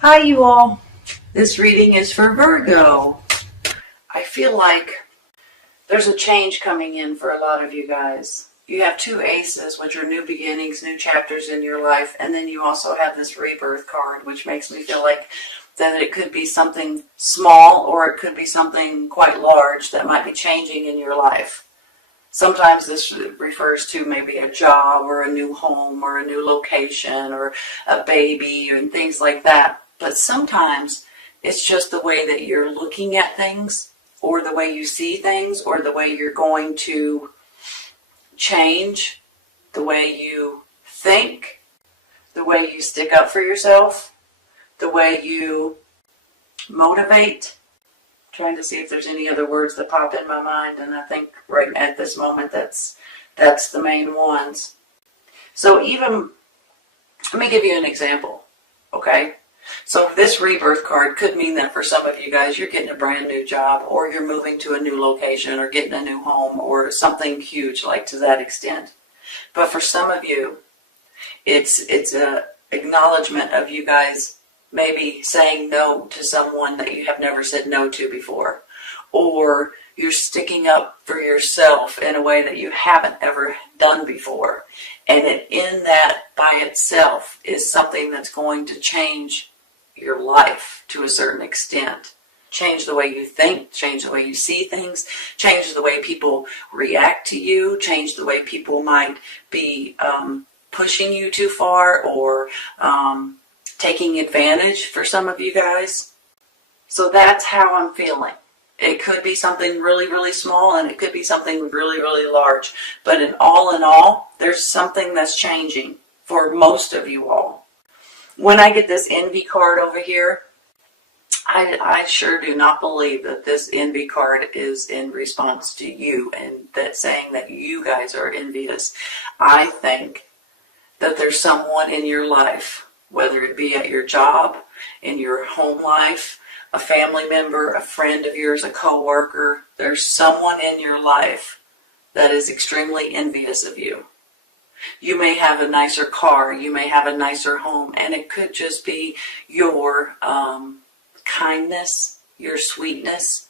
Hi, you all. This reading is for Virgo. I feel like there's a change coming in for a lot of you guys. You have two aces, which are new beginnings, new chapters in your life, and then you also have this rebirth card, which makes me feel like that it could be something small or it could be something quite large that might be changing in your life. Sometimes this refers to maybe a job or a new home or a new location or a baby and things like that. But sometimes it's just the way that you're looking at things or the way you see things or the way you're going to change, the way you think, the way you stick up for yourself, the way you motivate. Trying to see if there's any other words that pop in my mind, and I think right at this moment that's the main ones. So even, let me give you an example, okay? So this rebirth card could mean that for some of you guys, you're getting a brand new job, or you're moving to a new location, or getting a new home, or something huge like to that extent. But for some of you, it's a acknowledgement of you guys maybe saying no to someone that you have never said no to before, or you're sticking up for yourself in a way that you haven't ever done before, and in that by itself is something that's going to change your life to a certain extent. Change the way you think, change the way you see things, change the way people react to you, change the way people might be pushing you too far or taking advantage for some of you guys. So that's how I'm feeling. It could be something really, really small, and it could be something really, really large. But in all, there's something that's changing for most of you all. When I get this envy card over here, I sure do not believe that this envy card is in response to you and that saying that you guys are envious. I think that there's someone in your life, whether it be at your job, in your home life, a family member, a friend of yours, a coworker, there's someone in your life that is extremely envious of you. You may have a nicer car, you may have a nicer home, and it could just be your kindness, your sweetness,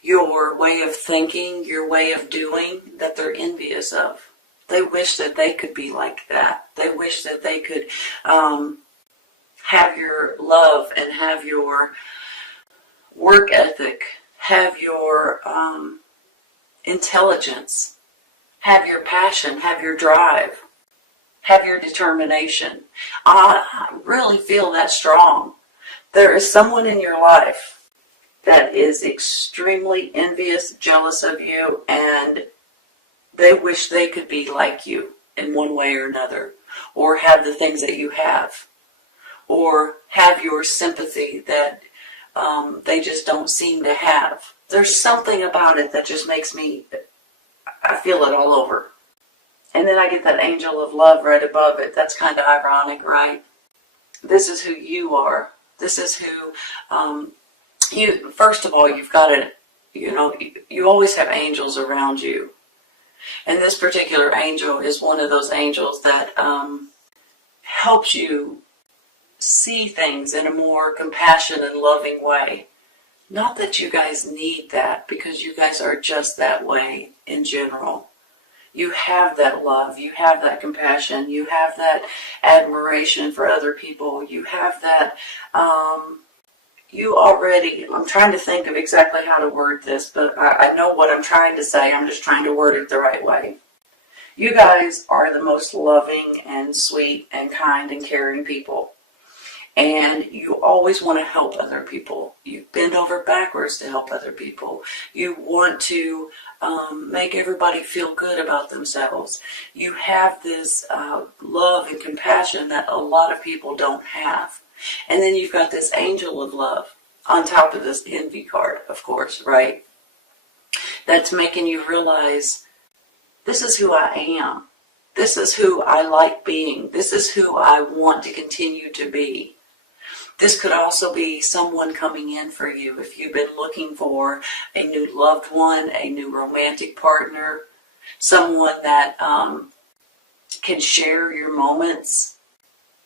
your way of thinking, your way of doing that they're envious of. They wish that they could be like that. They wish that they could have your love and have your work ethic, have your intelligence, have your passion, have your drive, have your determination. I really feel that strong. There is someone in your life that is extremely envious, jealous of you, and they wish they could be like you in one way or another, or have the things that you have, or have your sympathy that they just don't seem to have. There's something about it that just makes me, I feel it all over. And then I get that angel of love right above it. That's kind of ironic, right? This is who you are. This is who, first of all, you've got to, you always have angels around you. And this particular angel is one of those angels that helps you see things in a more compassionate and loving way. Not that you guys need that, because you guys are just that way in general. You have that love, you have that compassion, you have that admiration for other people, you have that, I'm trying to think of exactly how to word this, but I know what I'm trying to say. I'm just trying to word it the right way. You guys are the most loving and sweet and kind and caring people. And you always want to help other people. You bend over backwards to help other people. You want to make everybody feel good about themselves. You have this love and compassion that a lot of people don't have. And then you've got this angel of love on top of this envy card, of course, right? That's making you realize, this is who I am. This is who I like being. This is who I want to continue to be. This could also be someone coming in for you if you've been looking for a new loved one, a new romantic partner, someone that can share your moments,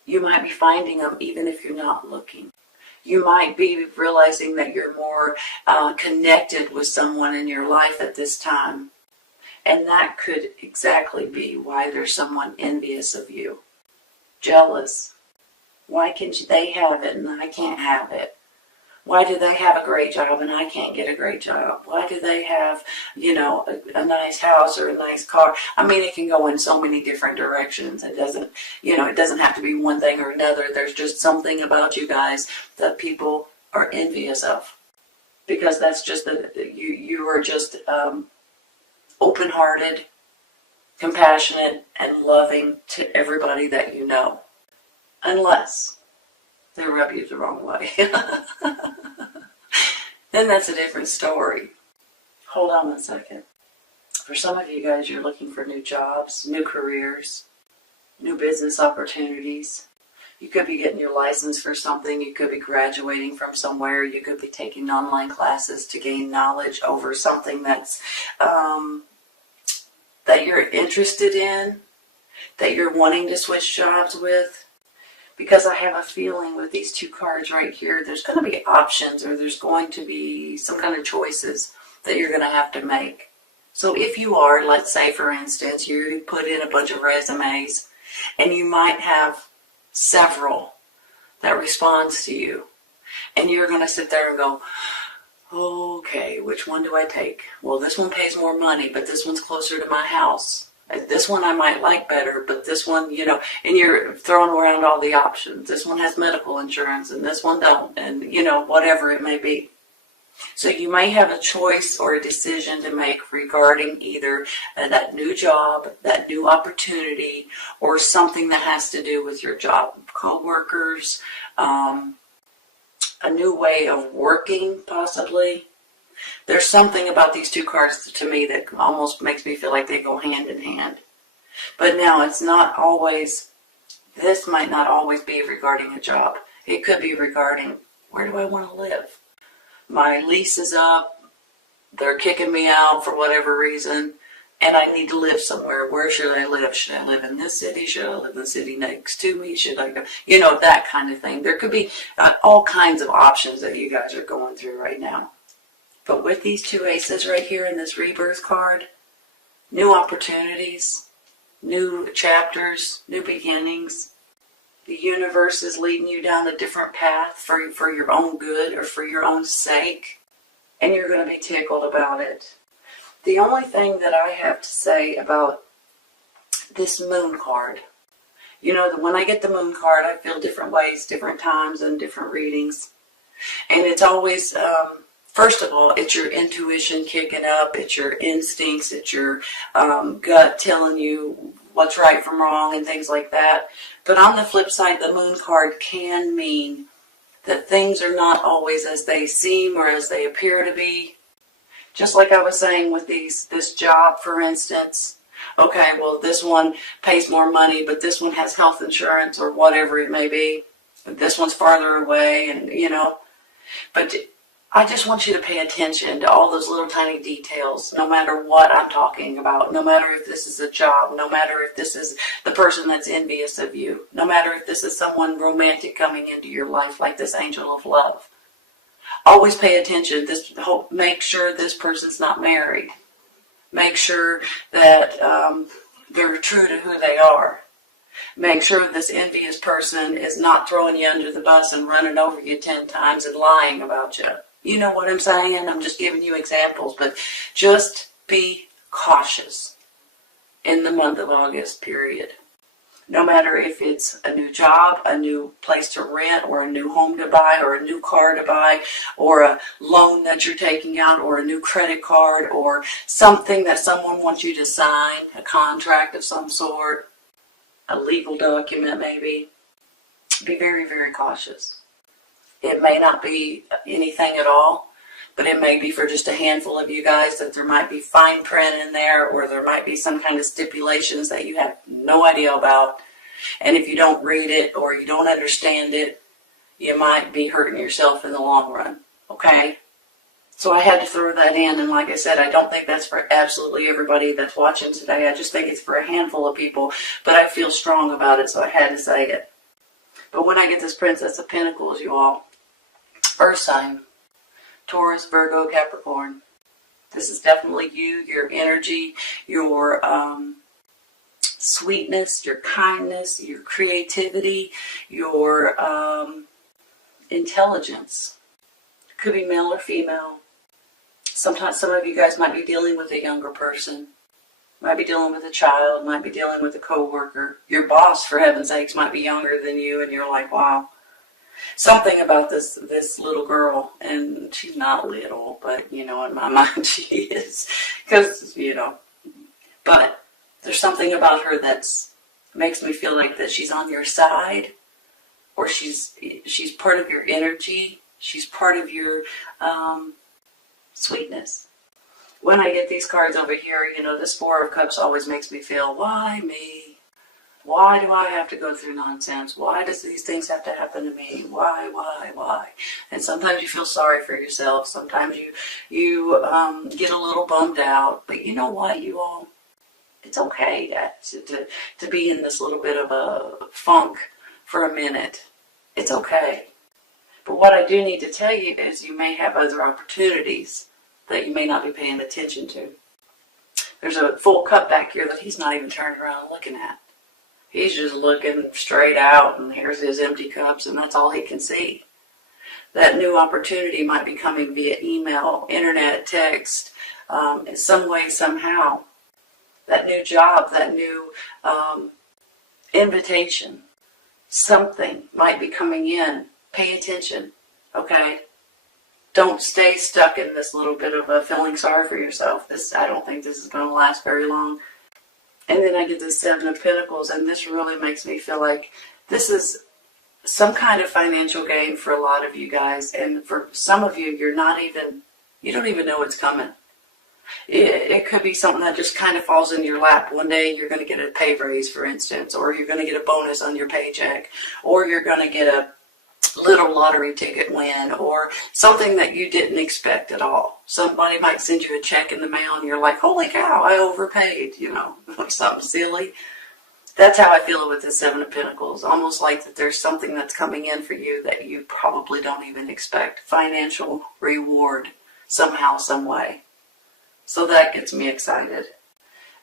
You might be finding them even if you're not looking. You might be realizing that you're more connected with someone in your life at this time. And that could exactly be why there's someone envious of you, jealous. Why can they have it and I can't have it? Why do they have a great job and I can't get a great job? Why do they have, a nice house or a nice car? I mean, it can go in so many different directions. It doesn't have to be one thing or another. There's just something about you guys that people are envious of, because that's just you are just open-hearted, compassionate, and loving to everybody that you know, unless they rub you the wrong way. Then that's a different story. Hold on one second. For some of you guys, you're looking for new jobs, new careers, new business opportunities. You could be getting your license for something. You could be graduating from somewhere. You could be taking online classes to gain knowledge over something that's that you're interested in, that you're wanting to switch jobs with. Because I have a feeling with these two cards right here, there's going to be options, or there's going to be some kind of choices that you're going to have to make. So if you are, let's say for instance, you put in a bunch of resumes and you might have several that responds to you, and you're going to sit there and go, okay, which one do I take? Well, this one pays more money, but this one's closer to my house. This one I might like better, but this one, and you're throwing around all the options. This one has medical insurance and this one don't, and whatever it may be. So you may have a choice or a decision to make regarding either that new job, that new opportunity, or something that has to do with your job, co-workers, a new way of working possibly. There's something about these two cards to me that almost makes me feel like they go hand in hand. But now it's not always, this might not always be regarding a job. It could be regarding, where do I want to live? My lease is up, they're kicking me out for whatever reason, and I need to live somewhere. Where should I live? Should I live in this city? Should I live in the city next to me? Should I go, that kind of thing. There could be all kinds of options that you guys are going through right now. But with these two aces right here in this rebirth card, new opportunities, new chapters, new beginnings. The universe is leading you down a different path for your own good or for your own sake. And you're going to be tickled about it. The only thing that I have to say about this moon card, when I get the moon card, I feel different ways, different times, and different readings. And it's always... first of all, it's your intuition kicking up, it's your instincts, it's your gut telling you what's right from wrong and things like that. But on the flip side, the moon card can mean that things are not always as they seem or as they appear to be. Just like I was saying with this job, for instance. Okay, well, this one pays more money, but this one has health insurance or whatever it may be. But this one's farther away, and But I just want you to pay attention to all those little tiny details, no matter what I'm talking about, no matter if this is a job, no matter if this is the person that's envious of you, no matter if this is someone romantic coming into your life like this angel of love. Always pay attention. Make sure this person's not married. Make sure that they're true to who they are. Make sure this envious person is not throwing you under the bus and running over you 10 times and lying about you. You know what I'm saying? I'm just giving you examples, but just be cautious in the month of August, period. No matter if it's a new job, a new place to rent, or a new home to buy, or a new car to buy, or a loan that you're taking out, or a new credit card, or something that someone wants you to sign, a contract of some sort, a legal document maybe. Be very, very cautious. It may not be anything at all, but it may be for just a handful of you guys that there might be fine print in there, or there might be some kind of stipulations that you have no idea about. And if you don't read it or you don't understand it, you might be hurting yourself in the long run. Okay? So I had to throw that in, and like I said, I don't think that's for absolutely everybody that's watching today. I just think it's for a handful of people, but I feel strong about it, so I had to say it. But when I get this Princess of Pentacles, you all, Earth sign, Taurus, Virgo, Capricorn. This is definitely you, your energy, your sweetness, your kindness, your creativity, your intelligence. It could be male or female. Sometimes some of you guys might be dealing with a younger person, might be dealing with a child, might be dealing with a coworker. Your boss, for heaven's sakes, might be younger than you, and you're like, wow. Something about this little girl, and she's not little, but in my mind she is, because but there's something about her that's makes me feel like that she's on your side, or she's part of your energy. She's part of your sweetness. When I get these cards over here, this Four of Cups always makes me feel, why me? Why do I have to go through nonsense? Why does these things have to happen to me? Why? And sometimes you feel sorry for yourself. Sometimes you get a little bummed out. But you know what, you all? It's okay to be in this little bit of a funk for a minute. It's okay. But what I do need to tell you is you may have other opportunities that you may not be paying attention to. There's a full cup back here that he's not even turning around and looking at. He's just looking straight out, and here's his empty cups, and that's all he can see. That new opportunity might be coming via email, internet, text, in some way, somehow. That new job, that new invitation, something might be coming in. Pay attention, okay? Don't stay stuck in this little bit of a feeling sorry for yourself. I don't think this is going to last very long. And then I get the Seven of Pentacles, and this really makes me feel like this is some kind of financial gain for a lot of you guys. And for some of you, you don't even know it's coming. It could be something that just kind of falls in your lap. One day you're going to get a pay raise, for instance, or you're going to get a bonus on your paycheck, or you're going to get a little lottery ticket win, or something that you didn't expect at all. Somebody might send you a check in the mail and you're like, holy cow, I overpaid, something silly. That's how I feel with the Seven of Pentacles. Almost like that there's something that's coming in for you that you probably don't even expect. Financial reward somehow, some way. So that gets me excited.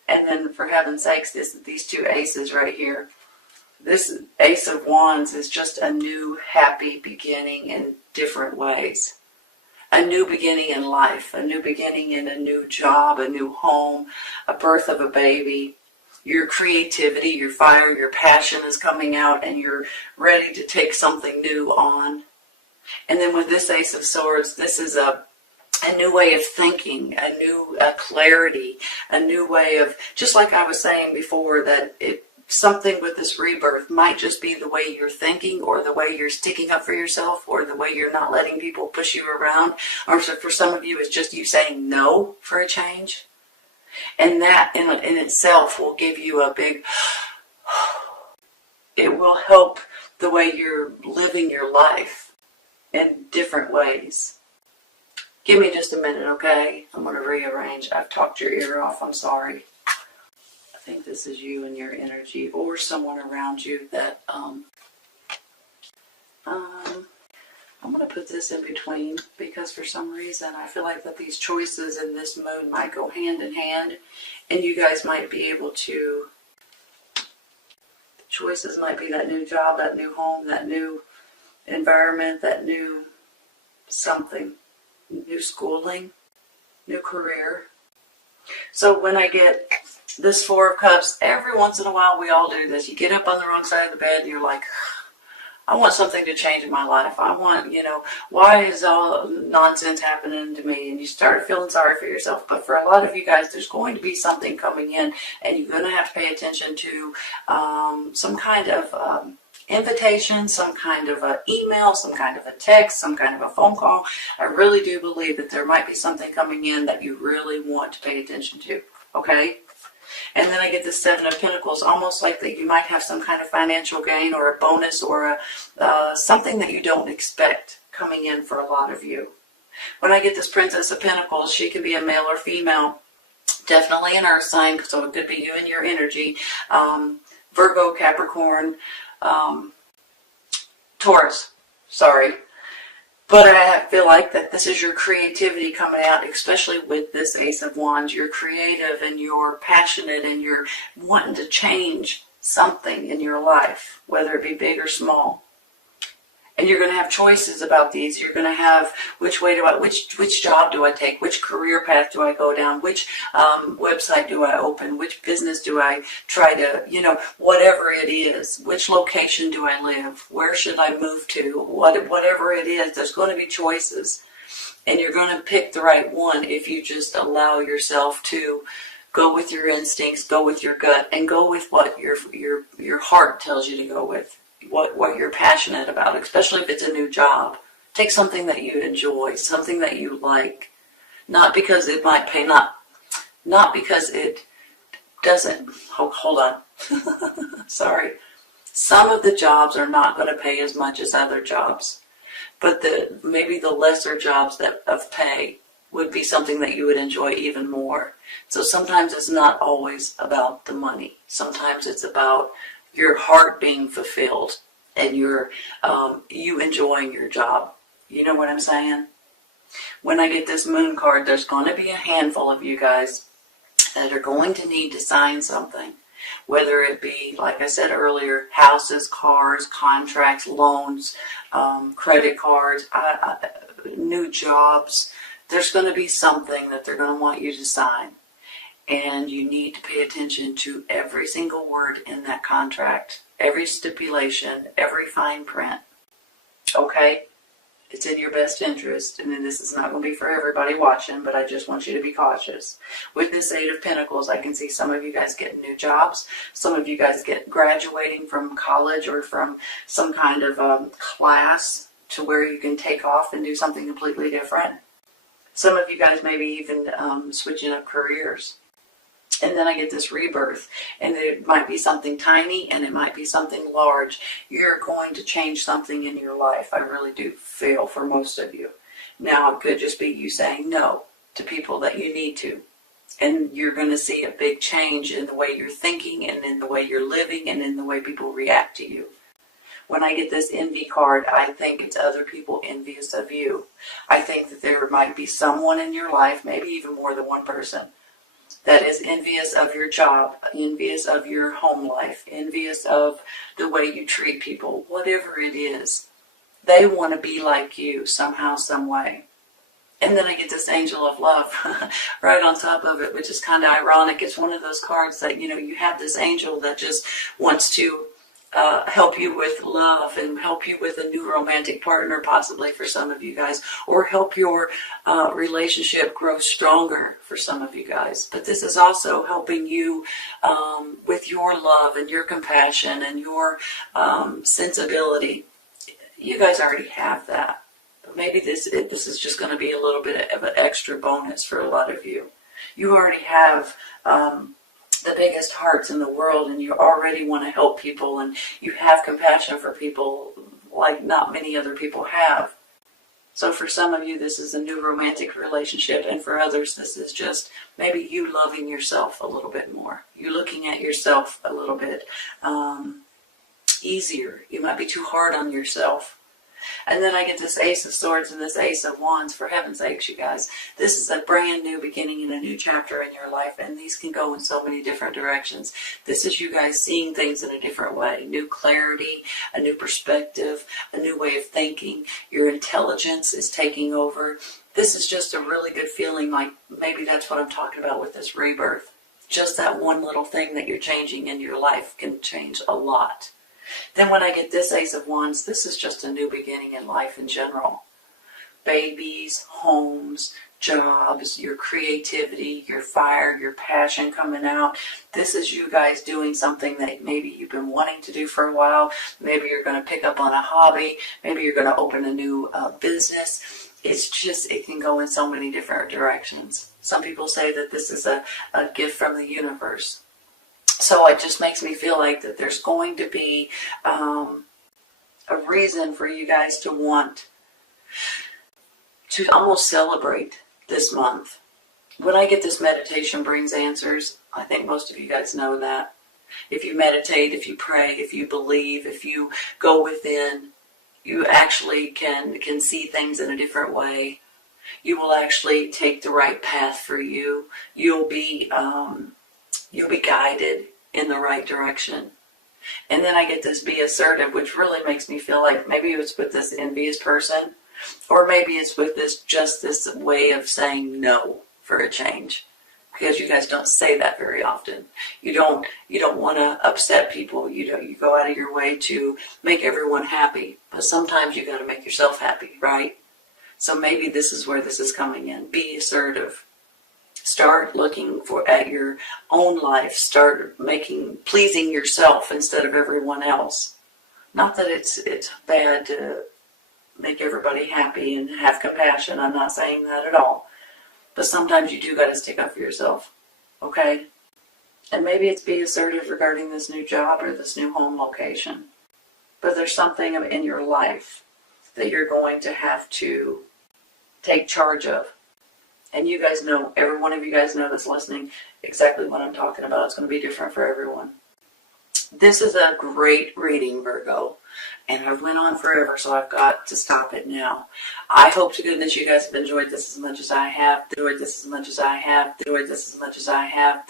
And then for heaven's sakes, these two aces right here. This Ace of Wands is just a new happy beginning in different ways. A new beginning in life, a new beginning in a new job, a new home, a birth of a baby. Your creativity, your fire, your passion is coming out, and you're ready to take something new on. And then with this Ace of Swords, this is a new way of thinking, a new clarity, a new way of, just like I was saying before, that something with this rebirth might just be the way you're thinking, or the way you're sticking up for yourself, or the way you're not letting people push you around. Or for some of you, it's just you saying no for a change. And that in itself will give you a big, it will help the way you're living your life in different ways. Give me just a minute, okay? I'm going to rearrange. I've talked your ear off. I'm sorry. I think this is you and your energy, or someone around you that I'm going to put this in between, because for some reason I feel like that these choices in this moon might go hand in hand, and you guys might be able to, choices might be that new job, that new home, that new environment, that new something, new schooling, new career. So when I get this Four of Cups, every once in a while we all do this. You get up on the wrong side of the bed and you're like, I want something to change in my life. I want, why is all nonsense happening to me? And you start feeling sorry for yourself. But for a lot of you guys, there's going to be something coming in, and you're going to have to pay attention to some kind of invitation, some kind of an email, some kind of a text, some kind of a phone call. I really do believe that there might be something coming in that you really want to pay attention to. Okay? And then I get the Seven of Pentacles, almost like that you might have some kind of financial gain, or a bonus, or something that you don't expect coming in for a lot of you. When I get this Princess of Pentacles, she could be a male or female, definitely an earth sign, so it could be you and your energy. Virgo, Capricorn, Taurus, sorry. But I feel like that this is your creativity coming out, especially with this Ace of Wands. You're creative and you're passionate and you're wanting to change something in your life, whether it be big or small. And you're going to have choices about these. You're going to have which job do I take? Which career path do I go down? Which website do I open? Which business do I try to, whatever it is. Which location do I live? Where should I move to? Whatever it is, there's going to be choices. And you're going to pick the right one if you just allow yourself to go with your instincts, go with your gut, and go with what your heart tells you to go with. What you're passionate about, especially if it's a new job. Take something that you enjoy, something that you like. Not because it might pay, not because it doesn't. Hold on. Sorry. Some of the jobs are not going to pay as much as other jobs. But maybe the lesser jobs of pay would be something that you would enjoy even more. So sometimes it's not always about the money. Sometimes it's about your heart being fulfilled and you enjoying your job. You know what I'm saying? When I get this moon card, there's going to be a handful of you guys that are going to need to sign something. Whether it be, like I said earlier, houses, cars, contracts, loans, credit cards, new jobs. There's going to be something that they're going to want you to sign. And you need to pay attention to every single word in that contract, every stipulation, every fine print. Okay? It's in your best interest. And then this is not going to be for everybody watching, but I just want you to be cautious. With this Eight of Pentacles, I can see some of you guys getting new jobs. Some of you guys graduating from college or from some kind of class to where you can take off and do something completely different. Some of you guys maybe even switching up careers. And then I get this rebirth, and it might be something tiny and it might be something large. You're going to change something in your life. I really do feel for most of you. Now it could just be you saying no to people that you need to. And you're going to see a big change in the way you're thinking and in the way you're living and in the way people react to you. When I get this envy card, I think it's other people envious of you. I think that there might be someone in your life, maybe even more than one person, that is envious of your job, envious of your home life, envious of the way you treat people, whatever it is. They want to be like you somehow, some way. And then I get this angel of love right on top of it, which is kind of ironic. It's one of those cards that, you have this angel that just wants to help you with love and help you with a new romantic partner, possibly for some of you guys, or help your relationship grow stronger for some of you guys. But this is also helping you with your love and your compassion and your sensibility. You guys already have that. But maybe this is just going to be a little bit of an extra bonus for a lot of you. You already have the biggest hearts in the world, and you already want to help people, and you have compassion for people like not many other people have. So for some of you, this is a new romantic relationship, and for others, this is just maybe you loving yourself a little bit more. You looking at yourself a little bit easier. You might be too hard on yourself. And then I get this Ace of Swords and this Ace of Wands. For heaven's sakes, you guys, this is a brand new beginning and a new chapter in your life, and these can go in so many different directions. This is you guys seeing things in a different way, new clarity, a new perspective, a new way of thinking. Your intelligence is taking over. This is just a really good feeling, like maybe that's what I'm talking about with this rebirth. Just that one little thing that you're changing in your life can change a lot. Then when I get this Ace of Wands, this is just a new beginning in life in general. Babies, homes, jobs, your creativity, your fire, your passion coming out. This is you guys doing something that maybe you've been wanting to do for a while. Maybe you're going to pick up on a hobby. Maybe you're going to open a new business. It's just, it can go in so many different directions. Some people say that this is a gift from the universe. So it just makes me feel like that there's going to be a reason for you guys to want to almost celebrate this month. When I get this meditation brings answers, I think most of you guys know that. If you meditate, if you pray, if you believe, if you go within, You actually can see things in a different way. You will actually take the right path for you. You'll be guided in the right direction. And then I get this be assertive, which really makes me feel like maybe it's with this envious person, or maybe it's with this way of saying no for a change. Because you guys don't say that very often. You don't want to upset people. You go out of your way to make everyone happy. But sometimes you got to make yourself happy, right? So maybe this is where this is coming in. Be assertive. Start looking at your own life. Start pleasing yourself instead of everyone else. Not that it's bad to make everybody happy and have compassion. I'm not saying that at all. But sometimes you do got to stick up for yourself, okay? And maybe it's be assertive regarding this new job or this new home location. But there's something in your life that you're going to have to take charge of. And you guys know, every one of you guys know that's listening, exactly what I'm talking about. It's going to be different for everyone. This is a great reading, Virgo. And I've went on forever, so I've got to stop it now. I hope to goodness you guys have enjoyed this as much as I have. Enjoyed this as much as I have. Enjoyed this as much as I have.